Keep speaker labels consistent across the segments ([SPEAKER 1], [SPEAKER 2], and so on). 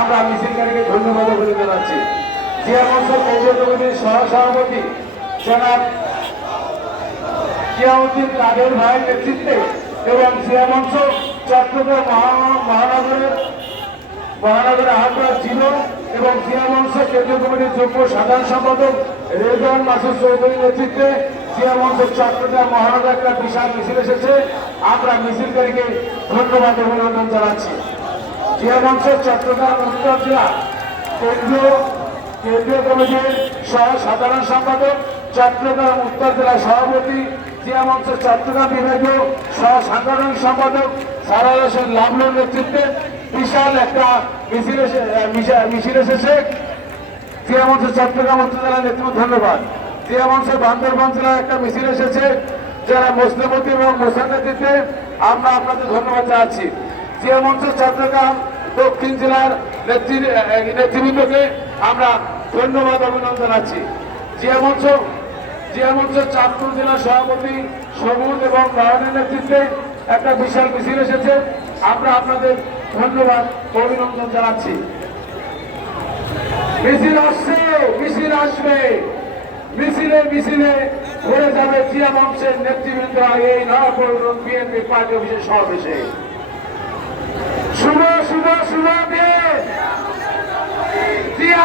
[SPEAKER 1] আমরা মিছিলকারীকে ধন্যবাদ অভিযোগ জানাচ্ছি। জিয়া মঞ্চ কেন্দ্রীয় কমিটির সহ সভাপতি জনাব জিয়াউদ্দিন কাদের ভাইয়ের নেতৃত্বে এবং জিয়া মঞ্চ চট্টগ্রাম মহা- মহানগরের মহানগরের আহ্বায়ক ছিল এবং জিয়া মঞ্চ কেন্দ্রীয় কমিটির যুগ্ম সাধারণ সম্পাদক রেজন মাসুদ চৌধুরীর নেতৃত্বে জিয়া মঞ্চ চট্টগ্রাম মহানগর একটা বিশাল মিছিল এসেছে। আমরা মিছিলকারীকে ধন্যবাদ অভিনন্দন জানাচ্ছি। জিয়া চট্টগ্রাম উত্তর জেলা কেন্দ্রীয় কেন্দ্রীয় কমিটির সহ সাধারণ সম্পাদক, চট্টগ্রাম উত্তর জেলা সভাপতি মঞ্চ চট্টগ্রাম বিভাগীয় সহ সাংগঠনিক সম্পাদক, সারাল হোসেন লাভলুর নেতৃত্বে বিশাল একটা মিছিল মিছিল এসেছে। জিয়া চট্টগ্রাম উত্তর জেলা নেতৃত্ব, ধন্যবাদ। মঞ্চ বান্দরবান একটা মিছিল এসেছে, যারা মুসলিমতি এবং মুসার নেতৃত্বে আমরা আপনাদের ধন্যবাদ জানাচ্ছি। জিয়া চট্টগ্রাম দক্ষিণ জেলার নেতৃবৃন্দকে আমরা ধন্যবাদ অভিনন্দন জানাচ্ছি। জিয়া মঞ্চ জিয়া মঞ্চ চাঁদপুর জেলা সভাপতি সবুজ এবং নয়নের নেতৃত্বে একটা বিশাল মিছিল এসেছে। আমরা আপনাদের ধন্যবাদ অভিনন্দন জানাচ্ছি। মিছিল আসছে, মিছিল আসবে। মিছিলে মিছিলে ঘুরে যাবে জিয়া বংশের নেতৃবৃন্দ এই নয়াপুর বিএনপি পার্টি অফিসের সমাবেশে শুভ শুভ শুভ দিন জিয়া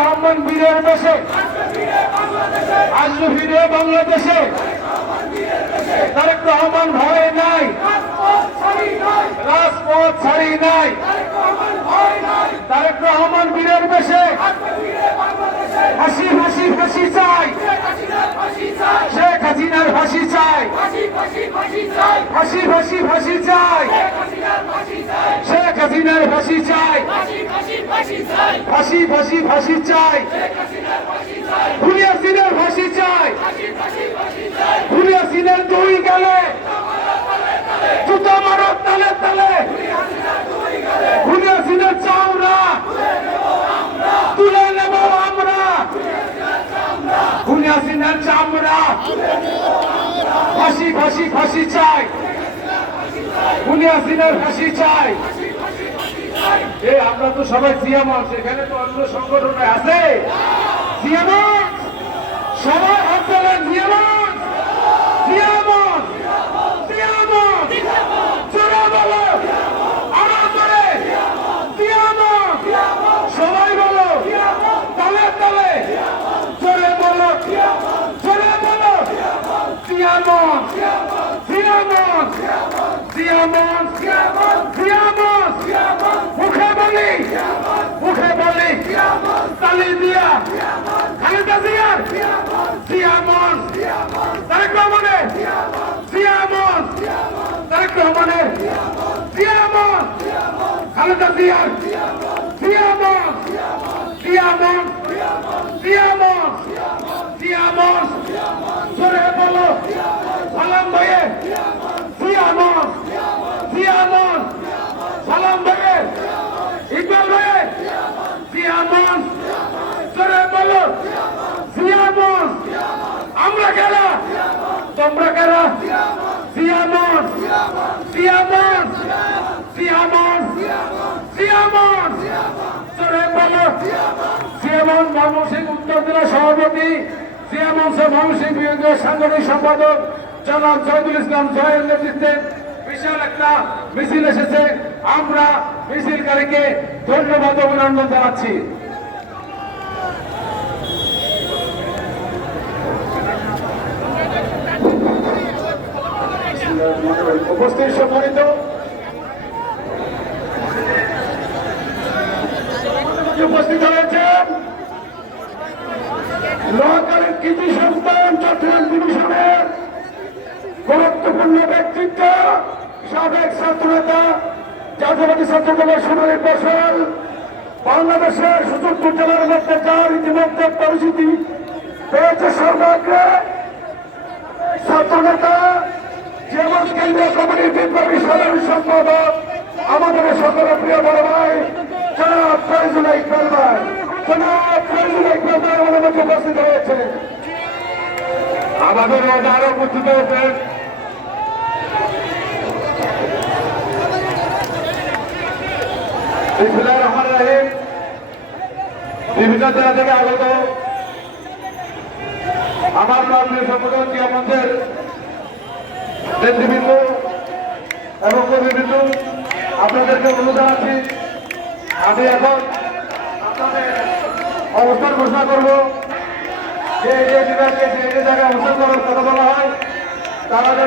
[SPEAKER 1] রহমান বীরের দেশে। আসবে ফিরে বাংলাদেশে। তারেক রহমান ভয় নাই। রাজপথ ছাড়ি নাই। তারেক রহমান বীরের বেশে হাসি হাসি ফাঁসি চাই। শেখ হাসিনার ফাঁসি চাই। ফাঁসি ফাঁসি ফাঁসি চাই। শেখ হাসিনার ফাঁসি চাই। ফাঁসি ফাঁসি ফাঁসি চাই। ভুলিয়া সিনের ফাঁসি চাই। ভুলিয়া সিনের দুই গেলে জুতা মারো তালে তালে ভুলিয়া সিনের চামড়া তুলে নেব আমরা ভুলিয়া সিনের চামড়া ফাঁসি ফাঁসি চাই। উনি আসিনার ফাঁসি চাই। এ, আমরা তো সবাই জিয়ামা আছে এখানে তো অন্য সংগঠন আছে। জিয়ামন সবাই হাত তোলেন জিয়ামন জিয়ামন জোরে বলো আরও জোরে জিয়ামন সবাই বলো তালে তালে জোরে বলো জোরে বলো জিয়ামন জিয়ামন জিয়ামন জিয়ামন মুখে বলি মুখে বলি তালি দিয়া খালেদা জিয়ার জিয়ামন তারেক রহমানের জিয়ামন তারেক রহমানের জিয়ামন খালেদা জিয়ার জিয়ামন জিয়ামন জিয়ামন জিয়ামন জোরে বলো সালাম ভাইয়ে জিয়ামন জিয়ামন সালাম ভাইয়ে ইকবাল ভাইয়ে জিয়ামন আমরা কারা? তোমরা কারা? জিয়ামন জিয়ামন জিয়ামন জিয়ামন জোরে বলো। ময়মনসিংহ উত্তর জেলা সভাপতি জিয়ামন ময়মনসিংহ বিভাগীয় সাংগঠনিক সম্পাদক জনাব জয়দুল ইসলাম জয়ের নেতৃত্বে বিশাল একটা মিছিল এসেছে। আমরা মিছিলকারীকে ধন্যবাদ অভিনন্দন জানাচ্ছি। উপস্থিত সম্মানিত উপস্থিত হয়েছেন লোহাকারের কৃষি সন্তান চট্টগ্রাম ডিভিশনের গুরুত্বপূর্ণ ব্যক্তিত্ব, সাবেক ছাত্রনেতা, জাতীয়বাদী ছাত্র দলের সোনালী ফসল বাংলাদেশের সুযোগ্য জেলার মধ্যে যার ইতিমধ্যে পরিচিতি পেয়েছে সর্বাগ্রে, ছাত্রনেতা আমাদের সকলের প্রিয় বড় ভাই, জনাব ফয়জুল ইকবাল ভাই জনাব ফয়জুল ইকবাল ভাই আমাদের মধ্যে উপস্থিত হয়েছে। আমাদের মধ্যে আরও উপস্থিত হয়েছেন থেকে আগত। আমার প্রাথমিক সংগঠন জিয়ামঞ্চের নেতৃবৃন্দ এবং কর্মীবৃন্দ আপনাদেরকে অনুরোধ জানাচ্ছি, আমি এখন অবস্থান ঘোষণা করব। যে যে বিভাগকে যে যে জায়গায় অবস্থান করার কথা বলা হয়, তারা